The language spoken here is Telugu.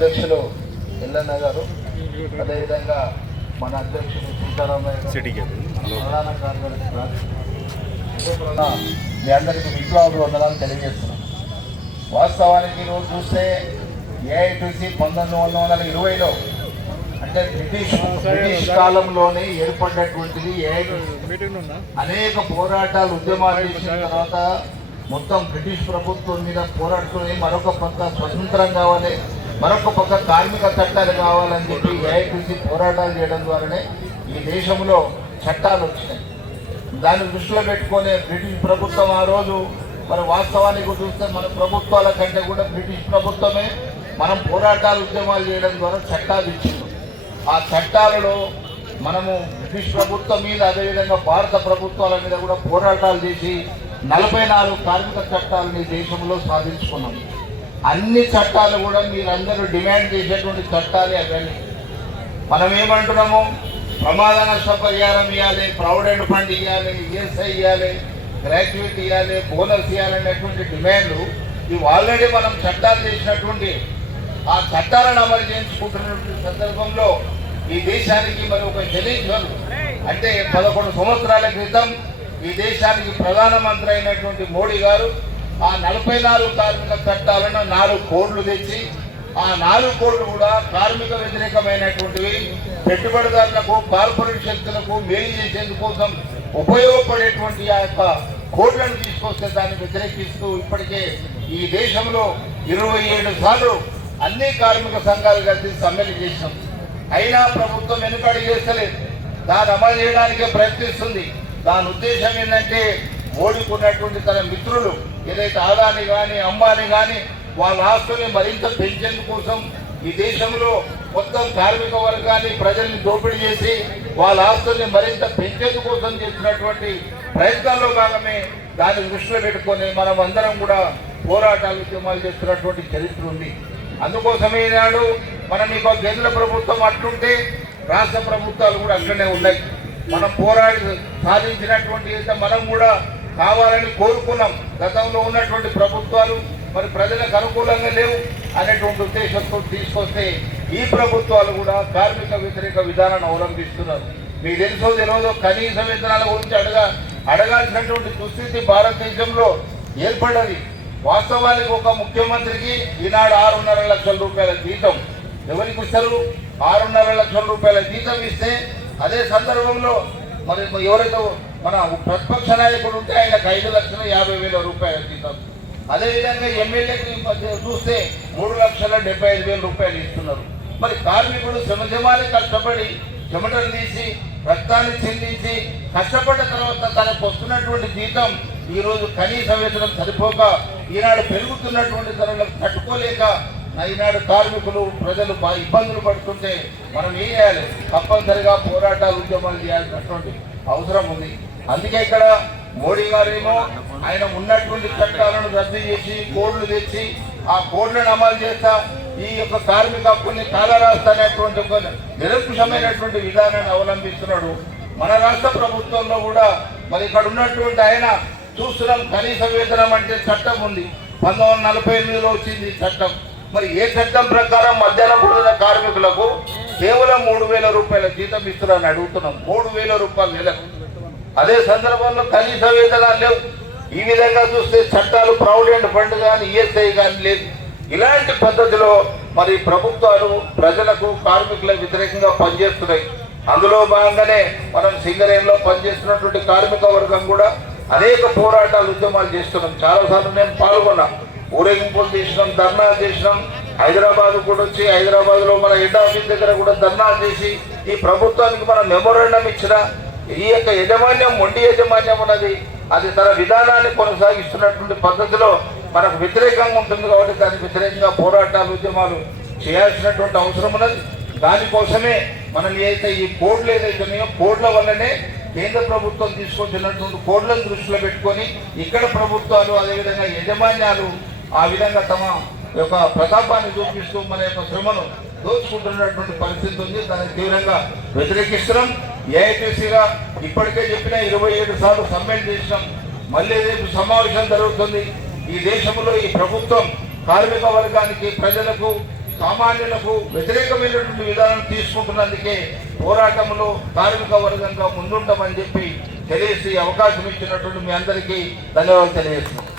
అధ్యక్షులు ఎల్లన్న గారు, అదేవిధంగా మన అధ్యక్షులు సీతారామయ్య ప్రధాన కార్యదర్శి మీ అందరికీ విప్లవ వందనాలు తెలియజేస్తున్నాం. వాస్తవానికి ఈరోజు చూస్తే ఏఐటీసీ 1920లో అంటే బ్రిటిష్ కాలంలోనే ఏర్పడినటువంటిది ఏఐటీసీ. అనేక పోరాటాలు ఉద్యమాలు చేసిన తర్వాత మొత్తం బ్రిటిష్ ప్రభుత్వం మీద పోరాడుతూనే మరొక పక్క స్వతంత్రం కావాలి, మరొక పక్క కార్మిక చట్టాలు కావాలని చెప్పి ఏఐటీసీ పోరాటాలు చేయడం ద్వారానే ఈ దేశంలో చట్టాలు వచ్చినాయి. దాన్ని దృష్టిలో పెట్టుకునే బ్రిటిష్ ప్రభుత్వం ఆ రోజు మరి వాస్తవానికి చూస్తే మన ప్రభుత్వాల కంటే కూడా బ్రిటిష్ ప్రభుత్వమే మనం పోరాటాలు ఉద్యమాలు చేయడం ద్వారా చట్టాలు ఇచ్చింది. ఆ చట్టాలలో మనము బ్రిటిష్ ప్రభుత్వం మీద అదేవిధంగా భారత ప్రభుత్వాల మీద కూడా పోరాటాలు చేసి 44 కార్మిక చట్టాలని దేశంలో సాధించుకున్నాం. అన్ని చట్టాలు కూడా మీరందరూ డిమాండ్ చేసేటువంటి చట్టాలే అవన్నీ. మనం ఏమంటున్నాము, ప్రమాద నష్ట పరిహారం ఇవ్వాలి, ప్రావిడెంట్ ఫండ్ ఇవ్వాలి, ఈఎస్ఐ ఇవ్వాలి, గ్రాట్యుటీ ఇవ్వాలి, బోనస్ ఇవ్వాలనేటువంటి డిమాండ్లు ఇవి ఆల్రెడీ మనం చట్టాలు చేసినటువంటి ఆ చట్టాలను అమలు చేయించుకుంటున్నటువంటి సందర్భంలో ఈ దేశానికి మరి ఒక జనేశ్వరు అంటే 11 సంవత్సరాల క్రితం ఈ దేశానికి ప్రధానమంత్రి అయినటువంటి మోడీ గారు ఆ 44 కార్మిక చట్టాలను 4 కోడ్లు తెచ్చి ఆ 4 కోడ్లు కూడా కార్మిక వ్యతిరేకమైనటువంటివి, పెట్టుబడిదారులకు కార్పొరేట్ శక్తులకు మేలు చేసేందుకోసం ఉపయోగపడేటువంటి ఆ యొక్క కోడ్లను తీసుకొస్తే దాన్ని వ్యతిరేకిస్తూ ఇప్పటికే ఈ దేశంలో 27 సార్లు అన్ని కార్మిక సంఘాలు కలిసి సమ్మెలు చేసినాం. అయినా ప్రభుత్వం వెనుకడుగు చేస్తలేదు, దాన్ని అమలు చేయడానికే ప్రయత్నిస్తుంది. దాని ఉద్దేశం ఏంటంటే ఓడిపోయినటువంటి తన మిత్రులు ఏదైతే ఆదాని కానీ అంబానీ కానీ వాళ్ళ ఆస్తుని మరింత పెంచేందుకోసం ఈ దేశంలో మొత్తం కార్మిక వర్గాన్ని ప్రజల్ని దోపిడీ చేసి వాళ్ళ ఆస్తుల్ని మరింత పెంచేందుకోసం చేసినటువంటి ప్రయత్నాల్లో భాగమే దాన్ని దృష్టిలో పెట్టుకొని మనం అందరం కూడా పోరాటాలు ఉద్యమాలు చేస్తున్నటువంటి చరిత్ర ఉంది. అందుకోసమే ఈనాడు మనం ఇక కేంద్ర ప్రభుత్వం అట్లుంటే రాష్ట్ర ప్రభుత్వాలు కూడా అట్లనే ఉన్నాయి. మనం పోరాడి సాధించినటువంటి మనం కూడా కావాలని కోరుకున్నాం. గతంలో ఉన్నటువంటి ప్రభుత్వాలు మరి ప్రజలకు అనుకూలంగా లేవు అనేటువంటి ఉద్దేశంతో తీసుకొస్తే ఈ ప్రభుత్వాలు కూడా కార్మిక వ్యతిరేక విధానాన్ని అవలంబిస్తున్నారు. మీకు తెలుసో తెలియదో కనీస వేతనాల గురించి అడగాల్సినటువంటి దుస్థితి భారతదేశంలో ఏర్పడ్డది. వాస్తవానికి ఒక ముఖ్యమంత్రికి ఈనాడు 6.5 లక్షల రూపాయల జీతం ఎవరికి ఇస్తారు? 6.5 లక్షల రూపాయల జీతం ఇస్తే అదే సందర్భంలో మరి ఎవరైతే మన ప్రతిపక్ష నాయకుడు ఉంటే ఆయనకు 5,50,000 రూపాయల జీతం. అదేవిధంగా ఎమ్మెల్యేకి చూస్తే 3,75,000 రూపాయలు ఇస్తున్నారు. మరి కార్మికుడు శ్రమజమాని కష్టపడి చెమటలు తీసి రక్తాన్ని చిందించి కష్టపడ్డ తర్వాత తనకు వస్తున్నటువంటి జీతం ఈరోజు కనీస వేతనం సరిపోక ఈనాడు పెరుగుతున్నటువంటి ధరలకు తట్టుకోలేక ఈనాడు కార్మికులు ప్రజలు ఇబ్బందులు పడుతుంటే మనం ఏం చేయాలి? తప్పనిసరిగా పోరాటాలు ఉద్యమాలు చేయాల్సినటువంటి అవసరం ఉంది. అందుకే ఇక్కడ మోడీ గారేమో ఆయన ఉన్నటువంటి చట్టాలను రద్దు చేసి కోడ్లు తెచ్చి ఆ కోడ్లను అమలు చేస్తా ఈ యొక్క కార్మిక హక్కుల్ని కాలరాస్తనేటువంటి ఒక నిరంకుశమైనటువంటి విధానాన్ని అవలంబిస్తున్నాడు. మన రాష్ట్ర ప్రభుత్వంలో కూడా మరి ఇక్కడ ఉన్నటువంటి ఆయన చూస్తున్నాం, కనీస వేతనం అంటే చట్టం ఉంది. 1948లో వచ్చింది చట్టం. మరి ఏ చట్టం ప్రకారం మధ్యాహ్నం భోజన కార్మికులకు కేవలం 3,000 రూపాయల జీతం ఇస్తున్నారని అడుగుతున్నాం. 3,000 రూపాయలు నెలకు. అదే సందర్భంలో కనీస వేతనాలు లేవు. ఈ విధంగా చూస్తే చట్టాలు ప్రావిడెంట్ ఫండ్ కానీ ఈఎస్ఐ కానీ లేదు. ఇలాంటి పద్ధతిలో మరి ప్రభుత్వాలు ప్రజలకు కార్మికుల వ్యతిరేకంగా పనిచేస్తున్నాయి. అందులో భాగంగానే మనం సింగరేణిలో పనిచేస్తున్నటువంటి కార్మిక వర్గం కూడా అనేక పోరాటాలు ఉద్యమాలు చేస్తున్నాం. చాలాసార్లు నేను పాల్గొన్నాం, ఊరేగింపులు చేసినాం, ధర్నాలు చేసినాం. హైదరాబాద్ కూడా వచ్చి హైదరాబాద్లో మన హెడ్ ఆఫీస్ దగ్గర కూడా ధర్నాలు చేసి ఈ ప్రభుత్వానికి మనం మెమోరాండం ఇచ్చిన ఈ యొక్క యజమాన్యం మొండి యజమాన్యం ఉన్నది, అది తన విధానాన్ని కొనసాగిస్తున్నటువంటి పద్ధతిలో మనకు వ్యతిరేకంగా ఉంటుంది. కాబట్టి దానికి వ్యతిరేకంగా పోరాటాలు ఉద్యమాలు చేయాల్సినటువంటి అవసరం ఉన్నది. దానికోసమే మనం ఏదైతే ఈ కోడ్లు ఏదైతే ఉన్నాయో కోడ్ల వల్లనే కేంద్ర ప్రభుత్వం తీసుకొచ్చినటువంటి కోడ్లను దృష్టిలో పెట్టుకొని ఇక్కడ ప్రభుత్వాలు అదేవిధంగా యజమాన్యాలు ఆ విధంగా తమ యొక్క ప్రతాపాన్ని చూపిస్తూ మన యొక్క శ్రమను దోచుకుంటున్నటువంటి పరిస్థితి ఉంది. దాన్ని తీవ్రంగా వ్యతిరేకిస్తున్నాం. ఏఐటీసీగా ఇప్పటికే చెప్పిన 27 సార్లు సమ్మెలు చేసినాం. మళ్ళీ రేపు సమావేశం జరుగుతుంది. ఈ దేశంలో ఈ ప్రభుత్వం కార్మిక వర్గానికి ప్రజలకు సామాన్యులకు వ్యతిరేకమైనటువంటి విధానం తీసుకుంటున్నందుకే పోరాటంలో కార్మిక వర్గంగా ముందుంటామని చెప్పి తెలియజేసి అవకాశం ఇచ్చినటువంటి మీ అందరికీ ధన్యవాదాలు తెలియజేస్తున్నాం.